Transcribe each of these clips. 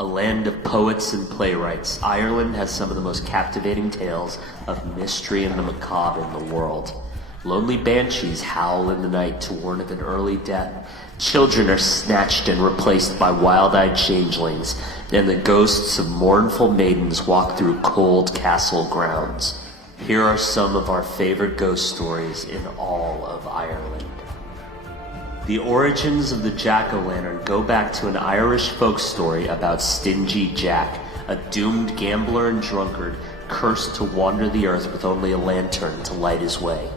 A land of poets and playwrights, Ireland has some of the most captivating tales of mystery and the macabre in the world. Lonely banshees howl in the night to warn of an early death. Children are snatched and replaced by wild-eyed changelings, and the ghosts of mournful maidens walk through cold castle grounds. Here are some of our favorite ghost stories in all of Ireland. The origins of the jack-o'-lantern go back to an Irish folk story about Stingy Jack, a doomed gambler and drunkard cursed to wander the earth with only a lantern to light his way.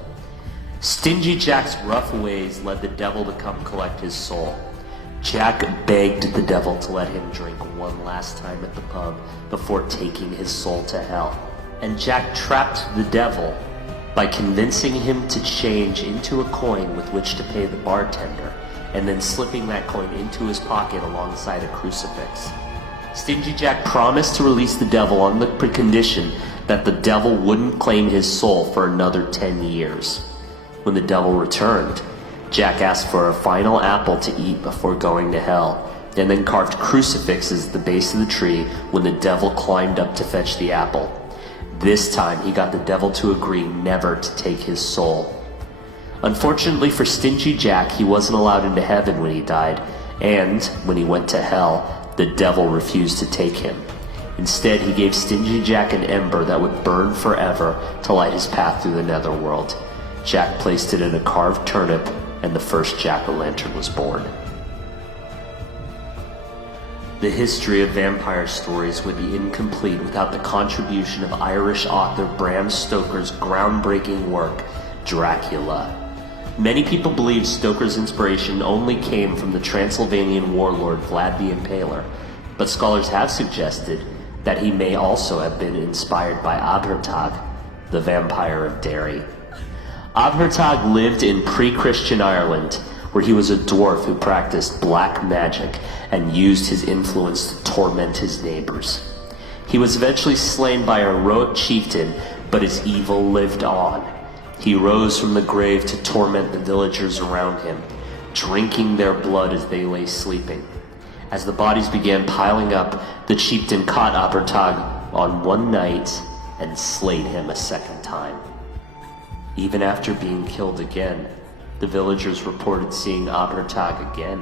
Stingy Jack's rough ways led the devil to come collect his soul. Jack begged the devil to let him drink one last time at the pub before taking his soul to hell, and Jack trapped the devil by convincing him to change into a coin with which to pay the bartender, and then slipping that coin into his pocket alongside a crucifix. Stingy Jack promised to release the devil on the condition that the devil wouldn't claim his soul for another 10 years. When the devil returned, Jack asked for a final apple to eat before going to hell, and then carved crucifixes at the base of the tree when the devil climbed up to fetch the apple. This time, he got the devil to agree never to take his soul. Unfortunately for Stingy Jack, he wasn't allowed into heaven when he died, and when he went to hell, the devil refused to take him. Instead, he gave Stingy Jack an ember that would burn forever to light his path through the netherworld. Jack placed it in a carved turnip, and the first jack-o'-lantern was born. The history of vampire stories would be incomplete without the contribution of Irish author Bram Stoker's groundbreaking work, Dracula. Many people believe Stoker's inspiration only came from the Transylvanian warlord Vlad the Impaler, but scholars have suggested that he may also have been inspired by Abhartag, the Vampire of Derry. Abhartag lived in pre-Christian Ireland, where he was a dwarf who practiced black magic and used his influence to torment his neighbors. He was eventually slain by a heroic chieftain, but his evil lived on. He rose from the grave to torment the villagers around him, drinking their blood as they lay sleeping. As the bodies began piling up, the chieftain caught Abhartag on one night and slayed him a second time. Even after being killed again, the villagers reported seeing Abhartag again.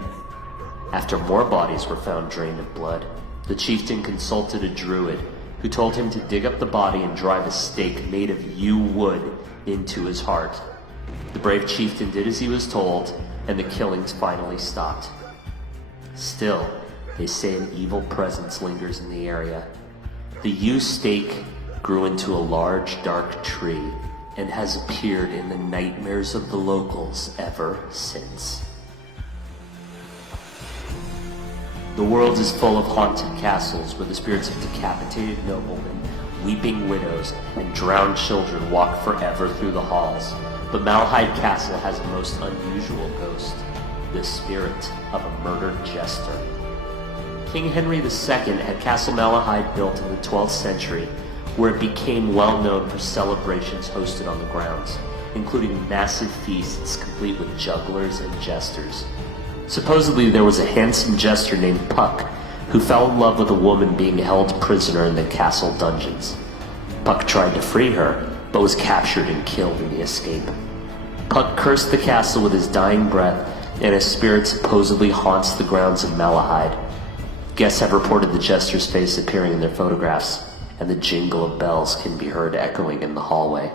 After more bodies were found drained of blood, the chieftain consulted a druid who told him to dig up the body and drive a stake made of yew wood into his heart. The brave chieftain did as he was told, and the killings finally stopped. Still, they say an evil presence lingers in the area. The yew stake grew into a large, dark tree and has appeared in the nightmares of the locals ever since. The world is full of haunted castles where the spirits of decapitated noblemen, weeping widows, and drowned children walk forever through the halls. But Malahide Castle has a most unusual ghost, the spirit of a murdered jester. King Henry II had Castle Malahide built in the 12th century, where it became well known for celebrations hosted on the grounds, including massive feasts complete with jugglers and jesters. Supposedly there was a handsome jester named Puck who fell in love with a woman being held prisoner in the castle dungeons. Puck tried to free her, but was captured and killed in the escape. Puck cursed the castle with his dying breath, and his spirit supposedly haunts the grounds of Malahide. Guests have reported the jester's face appearing in their photographs, and the jingle of bells can be heard echoing in the hallway.